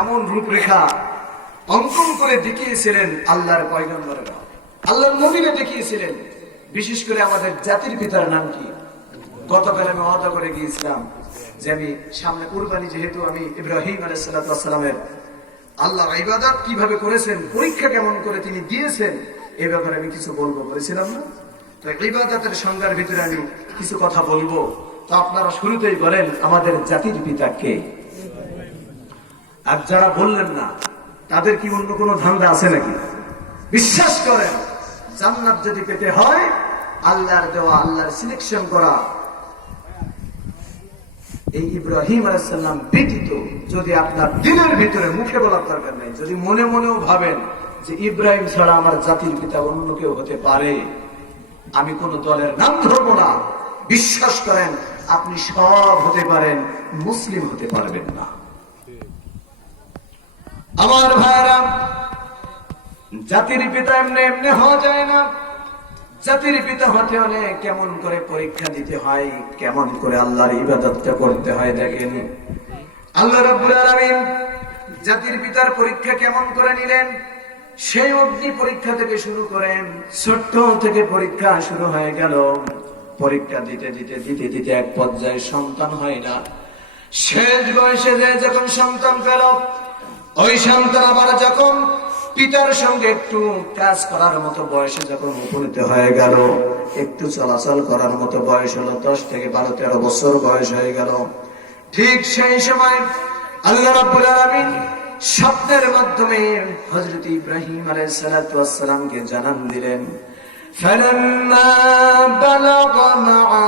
এমন রূপরেখা অঙ্কন করে দেখিয়েছিলেন আল্লাহর পয়গম্বরেরা, আল্লাহর নবীরা দেখিয়েছিলেন। বিশেষ করে আমাদের জাতির পিতার নাম কি? গতকাল আমি ওয়াদা করে গিয়েছিলাম যে আমি সামনে কুরবানি, যেহেতু আমি ইব্রাহিম আলাইহিস সালামের আল্লাহ ইবাদত কিভাবে করেছেন, পরীক্ষা কেমন করে তিনি দিয়েছেন, এ ব্যাপারে আমি কিছু বলবো বলেছিলাম না? তো ইবাদতের সংজ্ঞার ভিতরে আমি কিছু কথা বলবো। তো আপনারা শুরুতেই বলেন আমাদের জাতির পিতা কে? আর যারা বললেন না তাদের কি অন্য কোনো ধান্দা আছে নাকি? বিশ্বাস করেন, জান্নাত যদি পেতে হয় আল্লাহর দেওয়া, আল্লাহর সিলেকশন করা এই ইব্রাহিম আলাইহিস সালাম ব্যতীত যদি আপনার দিলের ভিতরে, মুখে বলার দরকার নেই, যদি মনে মনেও ভাবেন যে ইব্রাহিম ছাড়া আমার জাতির পিতা অন্য কেউ হতে পারে, আমি কোন দলের নাম ধরবো না, বিশ্বাস করেন আপনি সব হতে পারেন, মুসলিম হতে পারবেন না। আমার ভাইরা, জাতির পিতা এমনি এমনি হওয়া যায় না। জাতির পিতা হতে হলে কেমন করে পরীক্ষা দিতে হয়, কেমন করে আল্লাহর ইবাদতটা করতে হয়। দেখেন আল্লাহ রাব্বুল আলামিন জাতির পিতার পরীক্ষা কেমন করে নিলেন। সেই অগ্নি পরীক্ষা থেকে শুরু করেন, ছোট্ট থেকে পরীক্ষা শুরু হয়ে গেল। পরীক্ষা দিতে দিতে দিতে দিতে এক পর্যায়ে সন্তান হয় না। শেষ বয়সে যখন সন্তান পেল, ওই সন্তান আবার যখন পিতার সঙ্গে একটু কাজ করার মতো বয়সে যখন উপনীত হয়ে গেল, একটু চলাচল করার মতো বয়স হলো, 10 থেকে 12-13 বছর বয়স হয়ে গেল, ঠিক সেই সময় আল্লাহ রাব্বুল আলামিন স্বপ্নের মাধ্যমে হযরত ইব্রাহিম আলাইহিস সালাতু ওয়াস সালামকে জানান দিলেন, ফালাম্মা বালাগা